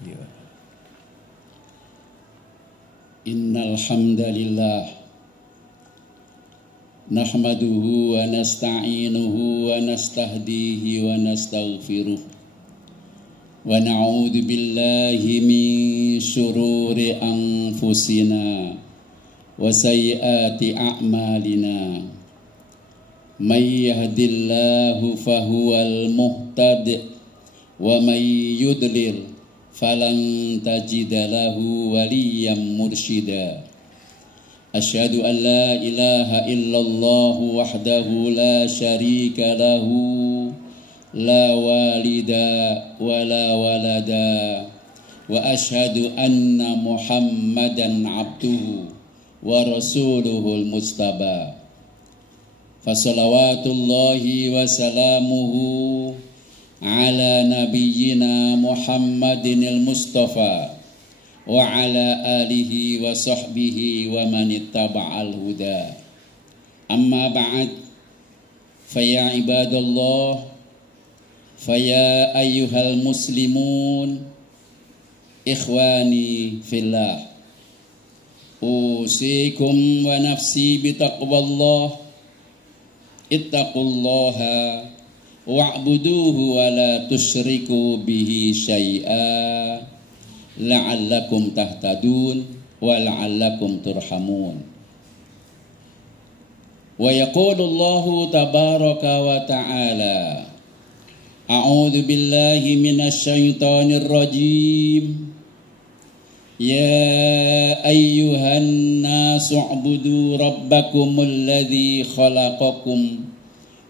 Ya. Innal hamdalillah nahmaduhu wa nasta'inuhu wa nastahdihi wa nastaghfiruh wa na'udzu billahi min syururi anfusina wa sayyiati a'malina. May yahdillahu fahuwal muhtad wa may yudlil falan tajida lahu waliyan mursyida. Asyhadu an la ilaha illallah wahdahu la syarika lahu la walida wa la walada wa asyhadu anna Muhammadan abduhu wa rasuluhul mustaba. Fasalawatullahi wa salamuhu ala nabiyyina Muhammadinil Mustafa wa ala alihi wa sahbihi wa man ittaba'al huda. Amma ba'd, faya ibadallah, faya ayyuhal muslimun, ikhwani fillah, usikum wa nafsi bitaqwallah. Ittaqullaha wa'buduhu wa la tusyriku bihi syai'a la'allakum tahtadun wa la'allakum turhamun. Wa yaqulu Allahu tabaraka wa ta'ala, a'udzu billahi minasy syaithanir rajim. Ya ayyuhan nasu u'budu rabbakumul ladzi khalaqakum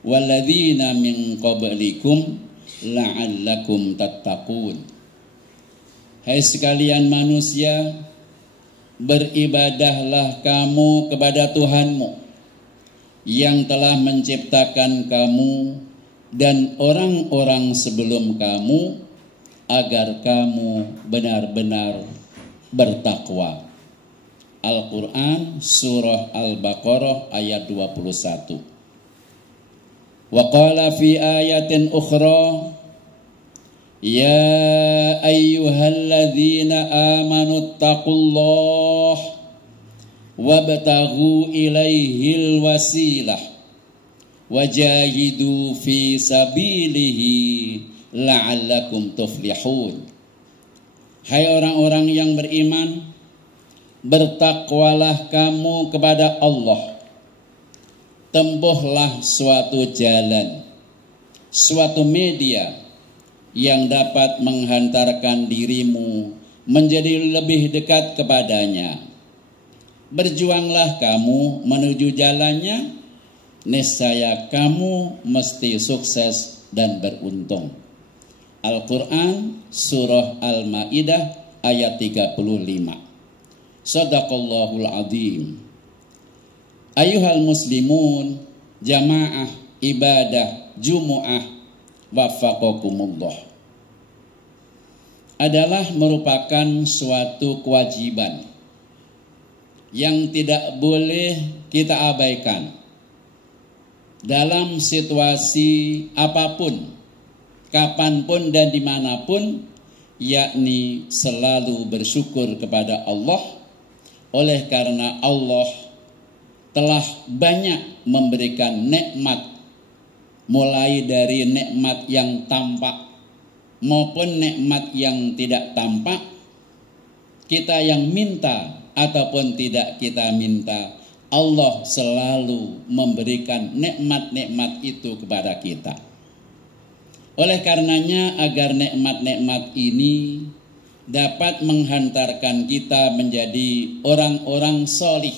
walladzina min qablikum la'allakum tattaqun. Hai sekalian manusia, beribadahlah kamu kepada Tuhanmu yang telah menciptakan kamu dan orang-orang sebelum kamu agar kamu benar-benar bertakwa. Al-Quran Surah Al-Baqarah ayat 21. Wa qala fi ayatin ukhra, ya ayyuhalladzina amanu taqullah wabtaghu ilaihil wasilah wajahidu fi sabilihi la'allakum tuflihun. Hai orang-orang yang beriman, bertakwalah kamu kepada Allah. Tempuhlah suatu jalan, suatu media yang dapat menghantarkan dirimu menjadi lebih dekat kepadanya. Berjuanglah kamu menuju jalannya, niscaya kamu mesti sukses dan beruntung. Al-Quran Surah Al-Ma'idah ayat 35. Sadaqallahul azim. Ayuhal muslimun, jamaah ibadah Jumu'ah waffaqakumullah, adalah merupakan suatu kewajiban yang tidak boleh kita abaikan dalam situasi apapun, kapanpun dan dimanapun, yakni selalu bersyukur kepada Allah. Oleh karena Allah telah banyak memberikan nikmat, mulai dari nikmat yang tampak maupun nikmat yang tidak tampak. Kita yang minta ataupun tidak kita minta, Allah selalu memberikan nikmat-nikmat itu kepada kita. Oleh karenanya, agar nikmat-nikmat ini dapat menghantarkan kita menjadi orang-orang solih,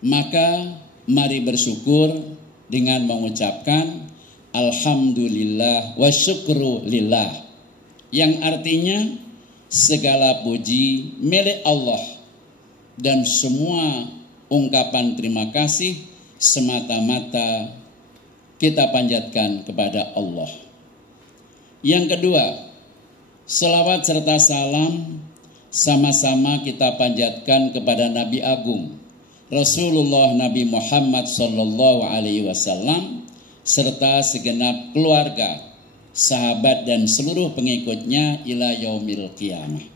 maka mari bersyukur dengan mengucapkan alhamdulillah wa syukru lillah, yang artinya segala puji milik Allah dan semua ungkapan terima kasih semata-mata kita panjatkan kepada Allah. Yang kedua, selawat serta salam sama-sama kita panjatkan kepada Nabi Agung Rasulullah Nabi Muhammad sallallahu alaihi wasallam serta segenap keluarga, sahabat dan seluruh pengikutnya ila yaumil qiyamah.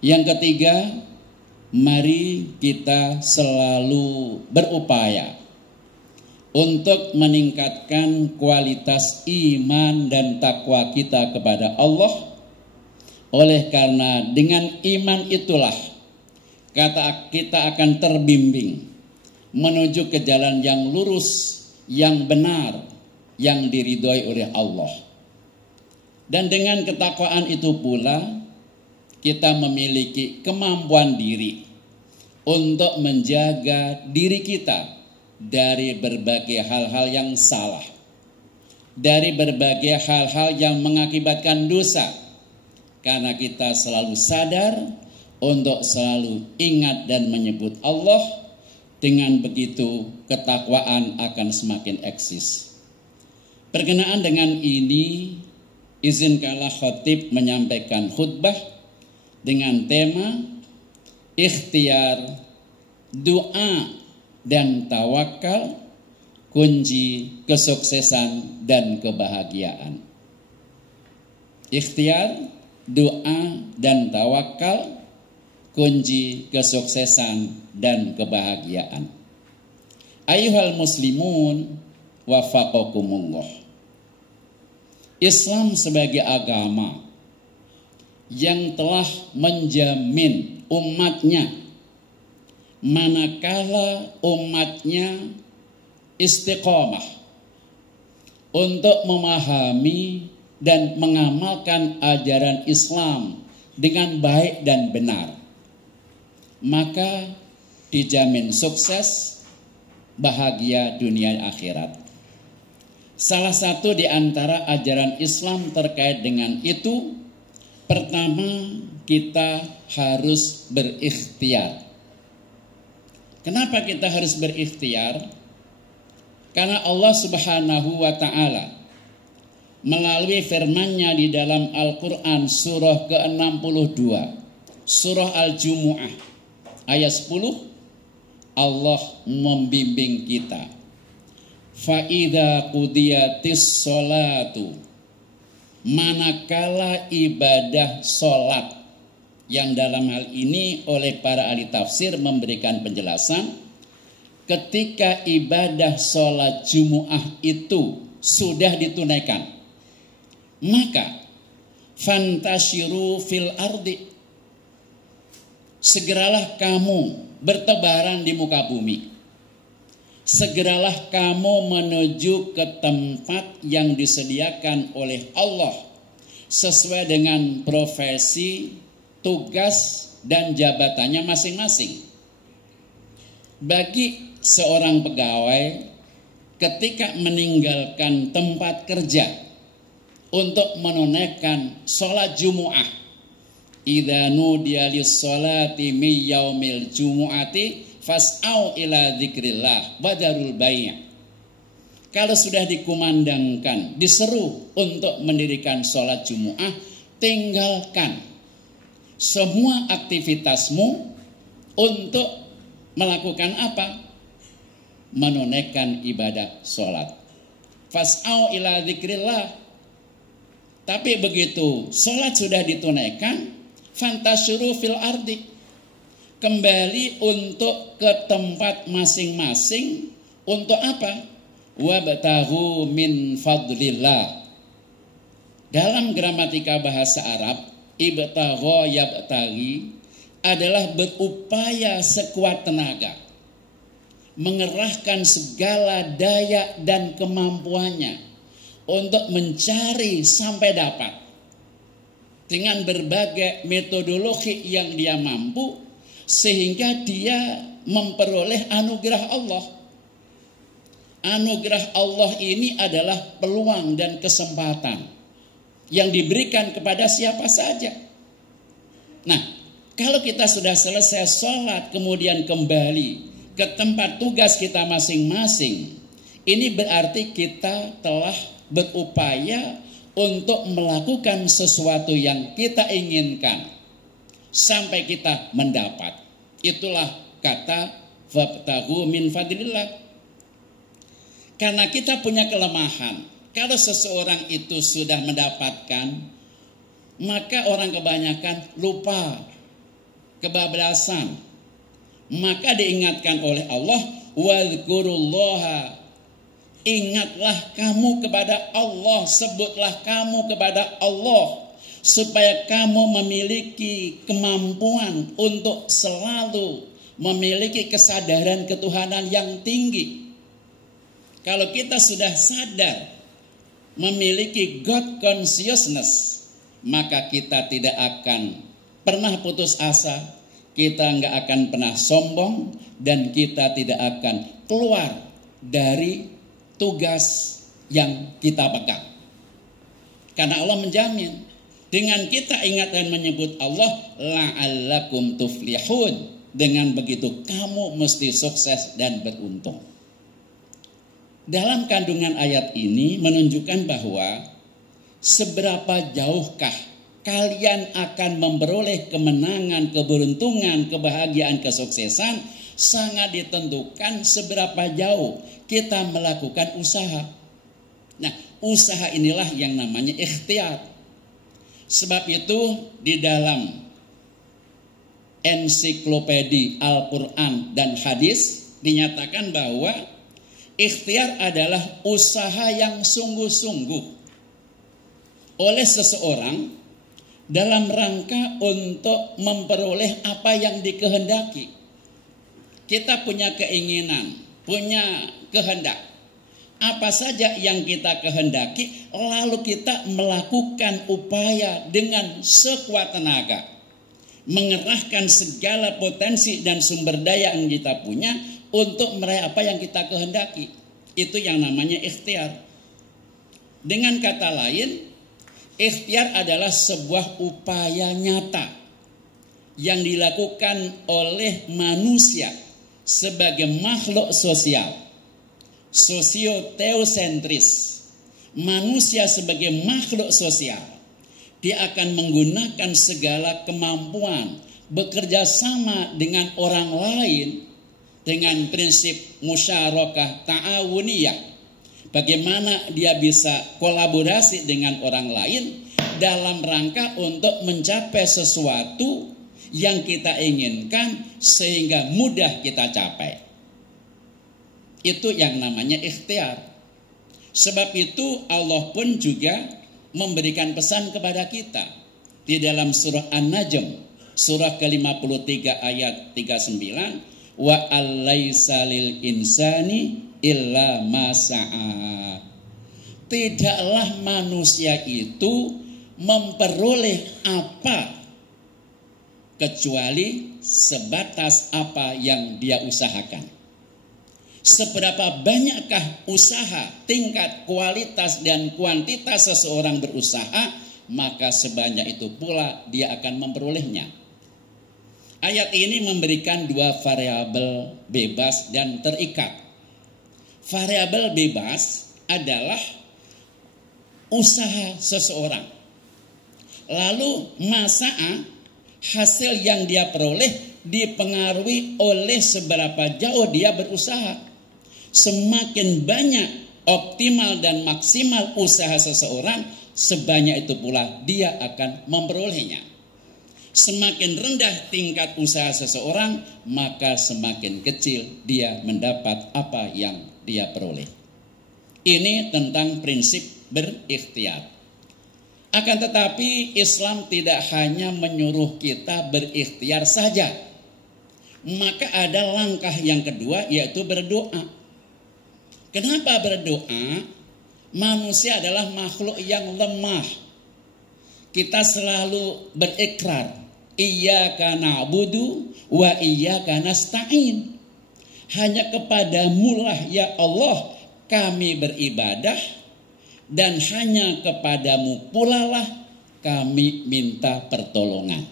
Yang ketiga, mari kita selalu berupaya untuk meningkatkan kualitas iman dan takwa kita kepada Allah. Oleh karena dengan iman itulah kita akan terbimbing menuju ke jalan yang lurus, yang benar, yang diridhoi oleh Allah. Dan dengan ketakwaan itu pula kita memiliki kemampuan diri untuk menjaga diri kita dari berbagai hal-hal yang salah, dari berbagai hal-hal yang mengakibatkan dosa, karena kita selalu sadar untuk selalu ingat dan menyebut Allah. Dengan begitu ketakwaan akan semakin eksis. Berkenaan dengan ini, izinkanlah khatib menyampaikan khutbah dengan tema ikhtiar, doa dan tawakal, kunci kesuksesan dan kebahagiaan. Ikhtiar, doa dan tawakal, kunci kesuksesan dan kebahagiaan. Ayyuhal muslimun wafaqakumullah. Islam sebagai agama yang telah menjamin umatnya manakala umatnya istiqomah untuk memahami dan mengamalkan ajaran Islam dengan baik dan benar, maka dijamin sukses, bahagia dunia akhirat. Salah satu di antara ajaran Islam terkait dengan itu, pertama kita harus berikhtiar. Kenapa kita harus berikhtiar? Karena Allah Subhanahu wa ta'ala melalui firman-Nya di dalam Al-Quran surah ke-62, surah Al-Jumu'ah ayat 10, Allah membimbing kita. Fa'idha qudiyatis sholatu, manakala ibadah sholat, yang dalam hal ini oleh para ahli tafsir memberikan penjelasan, ketika ibadah sholat Jumu'ah itu sudah ditunaikan, maka fantashiru fil ardi, segeralah kamu bertebaran di muka bumi. Segeralah kamu menuju ke tempat yang disediakan oleh Allah sesuai dengan profesi, tugas, dan jabatannya masing-masing. Bagi seorang pegawai ketika meninggalkan tempat kerja untuk menunaikan sholat Jumu'ah, idza nudiya lis-sholati min yaumil jumu'ati fas'au ila dzikrillah wa dzarul bai'. Kalau sudah dikumandangkan, diseru untuk mendirikan sholat Jumu'ah, tinggalkan semua aktivitasmu untuk melakukan apa? Menunaikan ibadah sholat. Fas'au ila dzikrillah. Tapi begitu sholat sudah ditunaikan, fantasyuru fil ardi, kembali untuk ke tempat masing-masing. Untuk apa? Wabtaghu min fadlillah. Dalam gramatika bahasa Arab, ibtagha yabtaghi adalah berupaya sekuat tenaga, mengerahkan segala daya dan kemampuannya untuk mencari sampai dapat dengan berbagai metodologi yang dia mampu, sehingga dia memperoleh anugerah Allah. Anugerah Allah ini adalah peluang dan kesempatan yang diberikan kepada siapa saja. Nah, kalau kita sudah selesai sholat kemudian kembali ke tempat tugas kita masing-masing, ini berarti kita telah berupaya untuk melakukan sesuatu yang kita inginkan sampai kita mendapat. Itulah kata wabtaghu min fadlillah. Karena kita punya kelemahan, Kalau seseorang itu sudah mendapatkan, maka orang kebanyakan lupa, kebablasan. Maka diingatkan oleh Allah, wadhkurullaha, ingatlah kamu kepada Allah, sebutlah kamu kepada Allah, supaya kamu memiliki kemampuan untuk selalu memiliki kesadaran ketuhanan yang tinggi. Kalau kita sudah sadar memiliki God consciousness, maka kita tidak akan pernah putus asa, kita nggak akan pernah sombong, dan kita tidak akan keluar dari tugas yang kita pegang. Karena Allah menjamin, dengan kita ingat dan menyebut Allah, la'allakum tuflihun, dengan begitu kamu mesti sukses dan beruntung. Dalam kandungan ayat ini menunjukkan bahwa seberapa jauhkah kalian akan memperoleh kemenangan, keberuntungan, kebahagiaan, kesuksesan sangat ditentukan seberapa jauh kita melakukan usaha. Nah, usaha inilah yang namanya ikhtiar. Sebab itu di dalam ensiklopedi Al-Quran dan hadis dinyatakan bahwa ikhtiar adalah usaha yang sungguh-sungguh oleh seseorang dalam rangka untuk memperoleh apa yang dikehendaki. Kita punya keinginan, punya kehendak. Apa saja yang kita kehendaki, lalu kita melakukan upaya dengan sekuat tenaga, mengerahkan segala potensi dan sumber daya yang kita punya untuk meraih apa yang kita kehendaki. Itu yang namanya ikhtiar. Dengan kata lain, ikhtiar adalah sebuah upaya nyata yang dilakukan oleh manusia sebagai makhluk sosial, sosioteosentris. Manusia sebagai makhluk sosial, dia akan menggunakan segala kemampuan bekerja sama dengan orang lain dengan prinsip musyarakah ta'awuniyah. Bagaimana dia bisa kolaborasi dengan orang lain dalam rangka untuk mencapai sesuatu yang kita inginkan sehingga mudah kita capai. Itu yang namanya ikhtiar. Sebab itu Allah pun juga memberikan pesan kepada kita di dalam surah An-Najm, surah ke-53 ayat 39, wa alaisa lil insani illa ma sa'a. Tidaklah manusia itu memperoleh apa kecuali sebatas apa yang dia usahakan. Seberapa banyakkah usaha, tingkat kualitas dan kuantitas seseorang berusaha, maka sebanyak itu pula dia akan memperolehnya. Ayat ini memberikan dua variabel bebas dan terikat. Variabel bebas adalah usaha seseorang. Lalu masa'a, hasil yang dia peroleh dipengaruhi oleh seberapa jauh dia berusaha. Semakin banyak optimal dan maksimal usaha seseorang, sebanyak itu pula dia akan memperolehnya. Semakin rendah tingkat usaha seseorang, maka semakin kecil dia mendapat apa yang dia peroleh. Ini tentang prinsip berikhtiar. Akan tetapi Islam tidak hanya menyuruh kita berikhtiar saja. Maka ada langkah yang kedua, yaitu berdoa. Kenapa berdoa? Manusia adalah makhluk yang lemah. Kita selalu berikrar, iyyaka na'budu wa iyyaka nasta'in. Hanya kepadamu-lah ya Allah kami beribadah, dan hanya kepadamu pula lah kami minta pertolongan.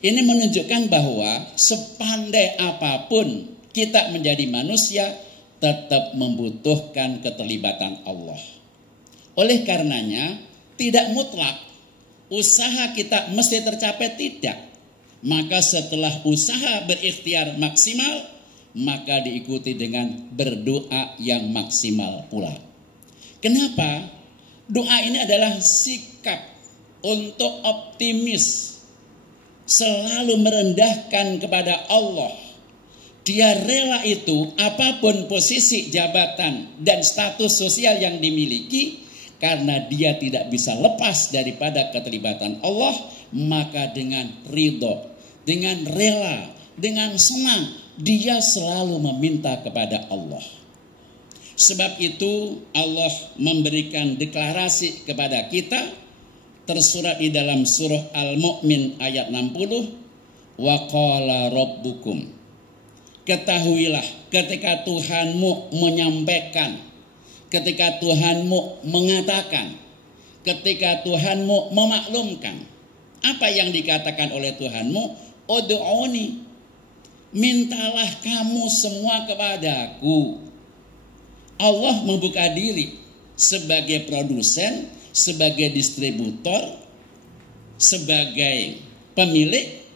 Ini menunjukkan bahwa sepandai apapun kita menjadi manusia, tetap membutuhkan keterlibatan Allah. Oleh karenanya, tidak mutlak usaha kita mesti tercapai, tidak. Maka setelah usaha berikhtiar maksimal, maka diikuti dengan berdoa yang maksimal pula. Kenapa? Doa ini adalah sikap untuk optimis, selalu merendahkan kepada Allah. Dia rela itu apapun posisi jabatan dan status sosial yang dimiliki, karena dia tidak bisa lepas daripada keterlibatan Allah. Maka dengan ridho, dengan rela, dengan senang, dia selalu meminta kepada Allah. Sebab itu Allah memberikan deklarasi kepada kita, tersurat di dalam surah Al-Mu'min ayat 60, wa qala rabbukum, ketahuilah ketika Tuhanmu menyampaikan, ketika Tuhanmu mengatakan, ketika Tuhanmu memaklumkan, apa yang dikatakan oleh Tuhanmu? Ud'uni, mintalah kamu semua kepadaku. Allah membuka diri sebagai produsen, sebagai distributor, sebagai pemilik.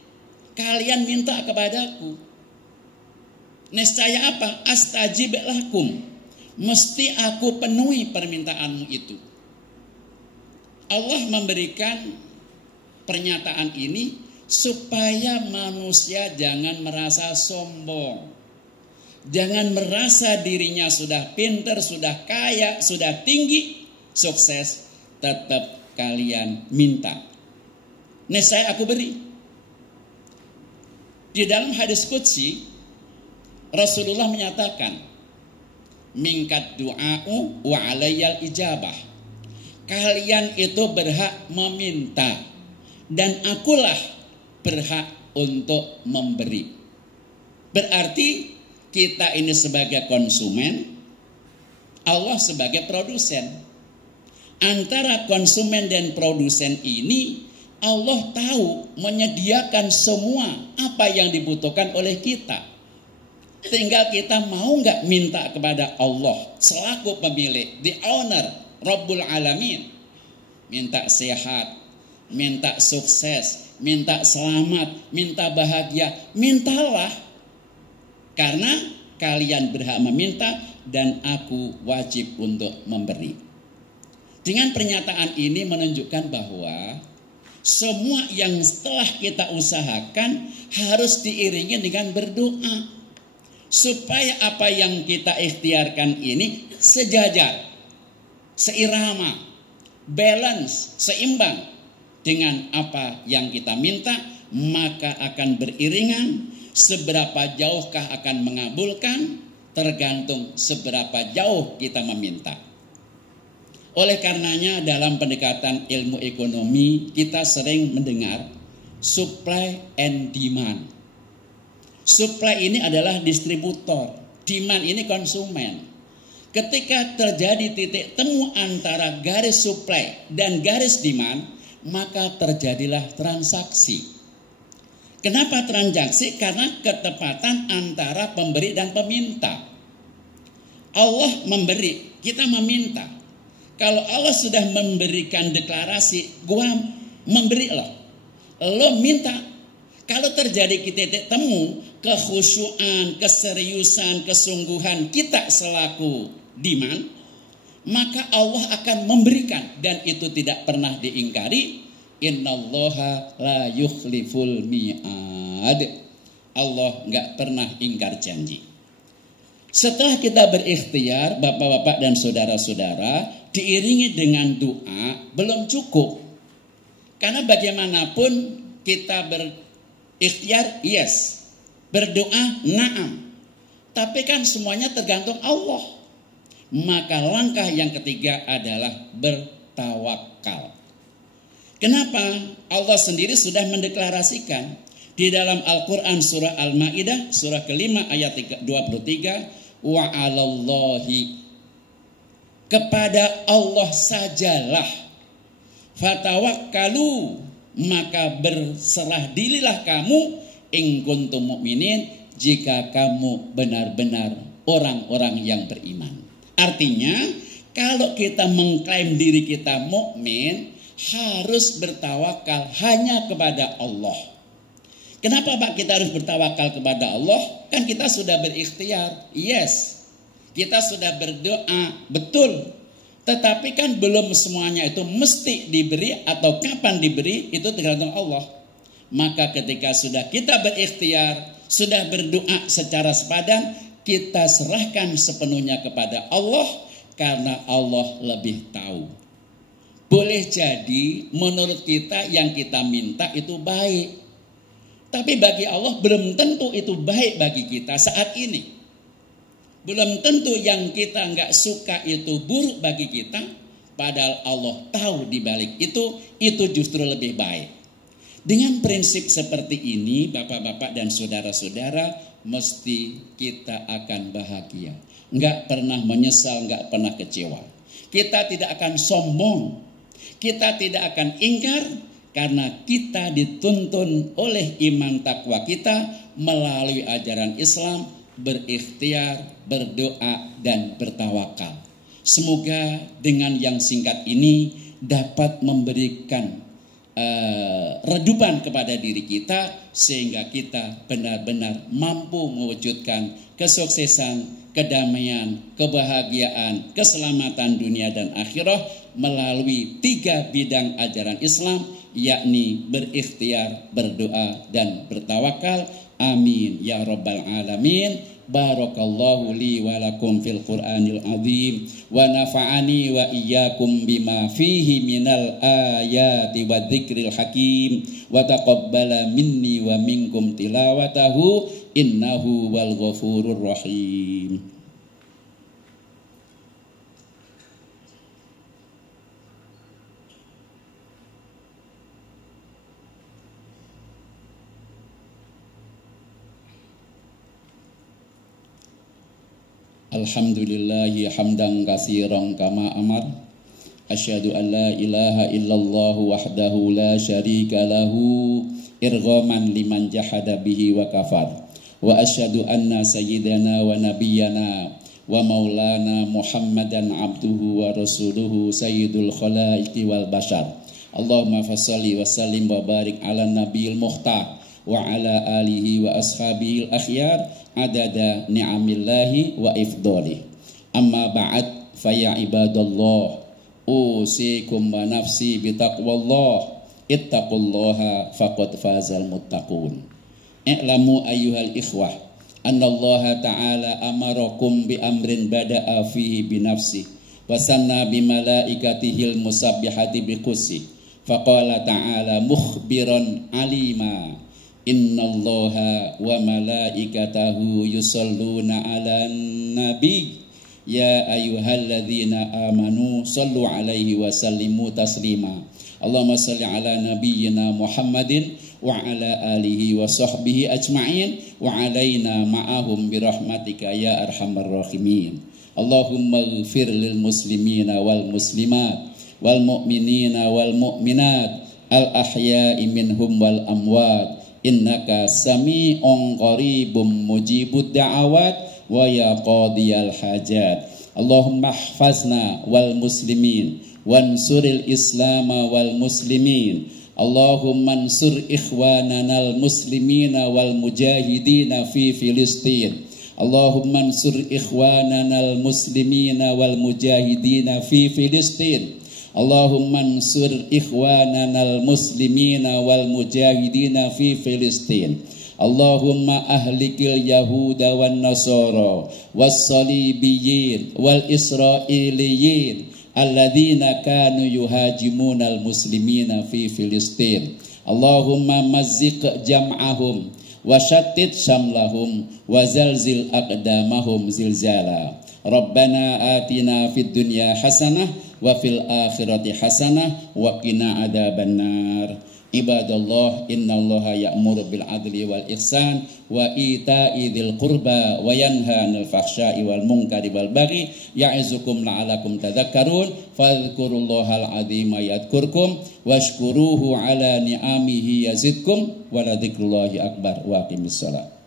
Kalian minta kepadaku. Niscaya apa? Astajib lakum, mesti aku penuhi permintaanmu itu. Allah memberikan pernyataan ini supaya manusia jangan merasa sombong, jangan merasa dirinya sudah pintar, sudah kaya, sudah tinggi, sukses. Tetap kalian minta, niscaya aku beri. Di dalam hadis qudsi Rasulullah menyatakan, mingkat du'a'u wa alayyal ijabah, kalian itu berhak meminta dan akulah berhak untuk memberi. Berarti kita ini sebagai konsumen, Allah sebagai produsen. Antara konsumen dan produsen ini, Allah tahu menyediakan semua apa yang dibutuhkan oleh kita. Tinggal kita mau nggak minta kepada Allah selaku pemilik, the owner, Rabbul Alamin. Minta sehat, minta sukses, minta selamat, minta bahagia, mintalah. Karena kalian berhak meminta dan aku wajib untuk memberi. Dengan pernyataan ini menunjukkan bahwa semua yang setelah kita usahakan harus diiringi dengan berdoa. Supaya apa yang kita ikhtiarkan ini sejajar, seirama, balance, seimbang dengan apa yang kita minta, maka akan beriringan. Seberapa jauhkah akan mengabulkan, tergantung seberapa jauh kita meminta. Oleh karenanya dalam pendekatan ilmu ekonomi kita sering mendengar supply and demand. Supply ini adalah distributor, demand ini konsumen. Ketika terjadi titik temu antara garis supply dan garis demand, maka terjadilah transaksi. Kenapa transaksi? Karena ketepatan antara pemberi dan peminta. Allah memberi, kita meminta. Kalau Allah sudah memberikan deklarasi, gua memberi lo minta. Kalau terjadi titik temu, kekhusyuan, keseriusan, kesungguhan kita selaku demand, maka Allah akan memberikan, dan itu tidak pernah diingkari. Innallaha la yukhliful mi'ad. Allah nggak pernah ingkar janji. Setelah kita berikhtiar, bapak-bapak dan saudara-saudara, diiringi dengan doa belum cukup. Karena bagaimanapun kita berikhtiar, yes. Berdoa, na'am. Tapi kan semuanya tergantung Allah. Maka langkah yang ketiga adalah bertawakal. Kenapa? Allah sendiri sudah mendeklarasikan di dalam Al-Quran surah Al-Ma'idah surah kelima ayat 23, wa 'alallahi, kepada Allah sajalah, fatawakkalu, maka berserah dirilah kamu, in kuntum mu'minin, jika kamu benar-benar orang-orang yang beriman. Artinya kalau kita mengklaim diri kita mukmin, harus bertawakal hanya kepada Allah. Kenapa Pak kita harus bertawakal kepada Allah? Kan kita sudah berikhtiar, yes. Kita sudah berdoa, betul. Tetapi kan belum semuanya itu mesti diberi atau kapan diberi, itu tergantung Allah. Maka ketika sudah kita berikhtiar, sudah berdoa secara sepadan, kita serahkan sepenuhnya kepada Allah, karena Allah lebih tahu. Boleh jadi menurut kita yang kita minta itu baik, tapi bagi Allah belum tentu itu baik bagi kita saat ini. Belum tentu yang kita nggak suka itu buruk bagi kita, padahal Allah tahu di balik itu justru lebih baik. Dengan prinsip seperti ini, bapak-bapak dan saudara-saudara, mesti kita akan bahagia. Nggak pernah menyesal, nggak pernah kecewa. Kita tidak akan sombong, kita tidak akan ingkar, karena kita dituntun oleh iman takwa kita melalui ajaran Islam, berikhtiar, berdoa, dan bertawakal. Semoga dengan yang singkat ini dapat memberikan redupan kepada diri kita, sehingga kita benar-benar mampu mewujudkan kesuksesan, kedamaian, kebahagiaan, keselamatan dunia dan akhirat melalui 3 bidang ajaran Islam, yakni berikhtiar, berdoa, dan bertawakal. Amin ya rabbal alamin. Barakallahu li wa lakum fil Qur'anil azim wa nafa'ani wa iyyakum bima fihi minal ayati wa dzikril hakim wa taqabbala minni wa minkum tilawatahu innahu wal ghafurur rahim. Alhamdulillahi hamdan katsiran kama amar. Asyhadu an la ilaha illallah wahdahu la syarika lahu irghaman liman jahada bihi wa kafar. Wa asyhadu anna sayyidana wa nabiyyana wa maulana Muhammadan abduhu wa rasuluhu sayyidul khalaiqi wal bashar. Allahumma fassalli wa sallim wa barik ala nabiyil mukhtar wa ala alihi wa ashabil akhyar adada ni'amillahi wa ifdoli. Amma ba'd fa ya ibadallah usikum wa nafsi bitaqwallah ittaqullaha faqad fazal muttaqun. I'lamu ayyuhal ikhwah annallaha ta'ala amarakum bi amrin bada'a fihi bi nafsi wa sanna bi malaikatihil musabbihati bi qudsi faqala ta'ala mukhbiran alima innallaha wa malaikatahu yusalluna 'alan nabi ya ayyuhalladzina amanu sallu 'alaihi wa sallimu taslima. Allahumma salli 'ala nabiyyina Muhammadin wa 'ala alihi wa sahbihi ajma'in wa 'alaina ma'ahum birahmatika ya arhamar rahimin. Allahumma ighfir lil muslimina wal muslimat wal mu'minina wal mu'minat al ahya'i minhum wal amwat innaka sami'un qaribum mujibud da'awat wa ya qadiyal hajat. Allahumma ihfazna wal muslimin wansuril islama wal muslimin. Allahumma ansur ikhwanana al muslimina wal mujahidina fi Filistin. Allahumma ansur ikhwanana al muslimina wal mujahidina fi Filistin. Allahumma ansur ikhwanana al-muslimina wal mujahidina fi Filistin. Allahumma ahlikil yahuda wan nasara was salibiyyin wal israiliyyin alladzina kanu yuhajimuna al-muslimina fi Filistin. Allahumma mazziq jam'ahum wa shattit syamlahum wa zalzil aqdamahum zilzala. Rabbana atina fid dunya hasanah wa fil akhirati hasanah wa qina adzabannar. Ibadallah, innallaha ya'muru bil adli wal ihsan wa ita'i dzil qurba wa yanha 'anil fahsya'i wal munkari wal baghi ya'izukum la'alakum tadhakkarun. Fadhkurullahal 'azima yadhkurkum washkuruhu 'ala ni'amihi yazidkum wa la dzikrullahi akbar. Wa aqimissalam.